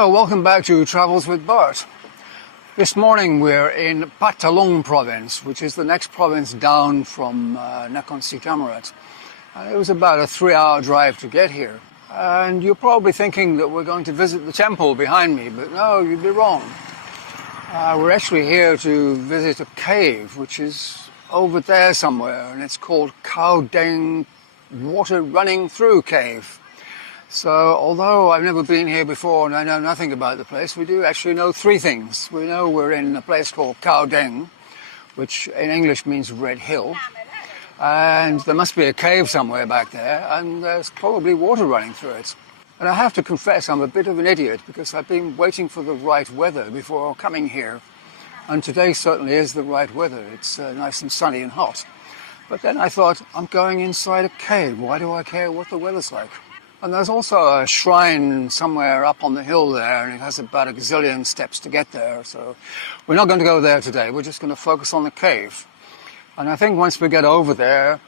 Hello, welcome back to Travels with Bert. This morning we're in Phatthalung Province, which is the next province down from Nakhon Si Thammarat. It was about a 3-hour drive to get here. And you're probably thinking that we're going to visit the temple behind me, but no, you'd be wrong. We're actually here to visit a cave, which is over there somewhere, and it's called Khao Daeng Water Running Through Cave. So, although I've never been here before and I know nothing about the place, we do actually know 3 things. We know we're in a place called Khao Daeng, which in English means Red Hill. And there must be a cave somewhere back there, and there's probably water running through it. And I have to confess I'm a bit of an idiot because I've been waiting for the right weather before coming here. And today certainly is the right weather. It's nice and sunny and hot. But then I thought, I'm going inside a cave. Why do I care what the weather's like? And there's also a shrine somewhere up on the hill there, and it has about a gazillion steps to get there. So we're not going to go there today. We're just going to focus on the cave. And I think once we get over there,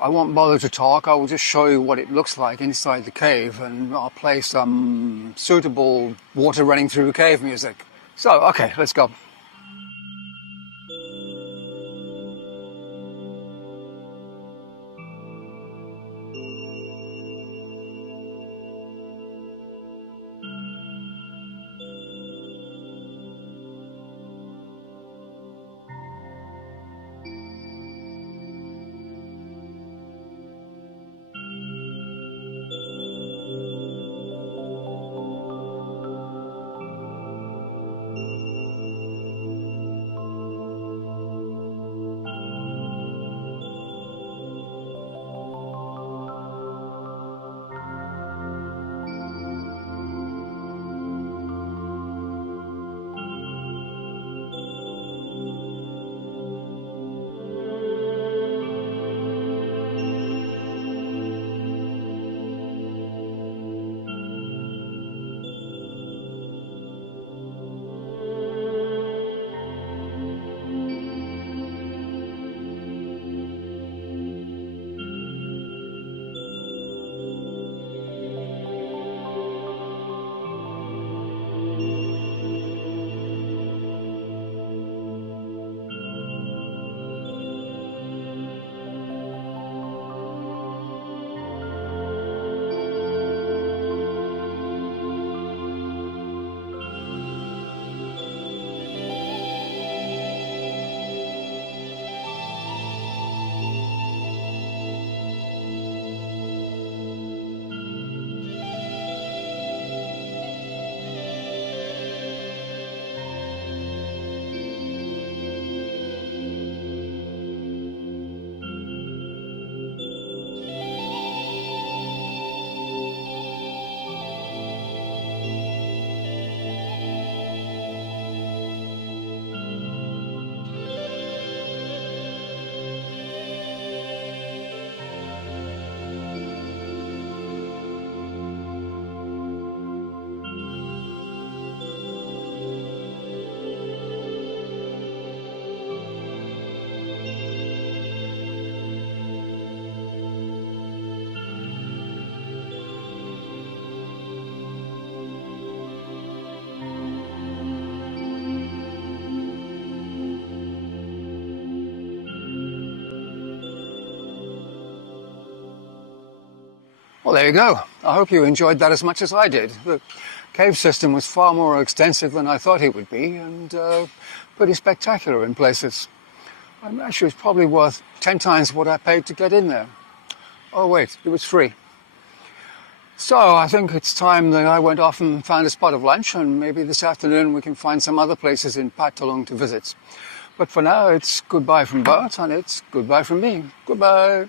I won't bother to talk. I will just show you what it looks like inside the cave, and I'll play some suitable water running through cave music. So, okay, let's go. Well, there you go. I hope you enjoyed that as much as I did. The cave system was far more extensive than I thought it would be, and pretty spectacular in places. Actually, it's probably worth 10 times what I paid to get in there. Oh wait, it was free. So I think it's time that I went off and found a spot of lunch, and maybe this afternoon we can find some other places in Phatthalung to visit. But for now, it's goodbye from Bert, and it's goodbye from me. Goodbye.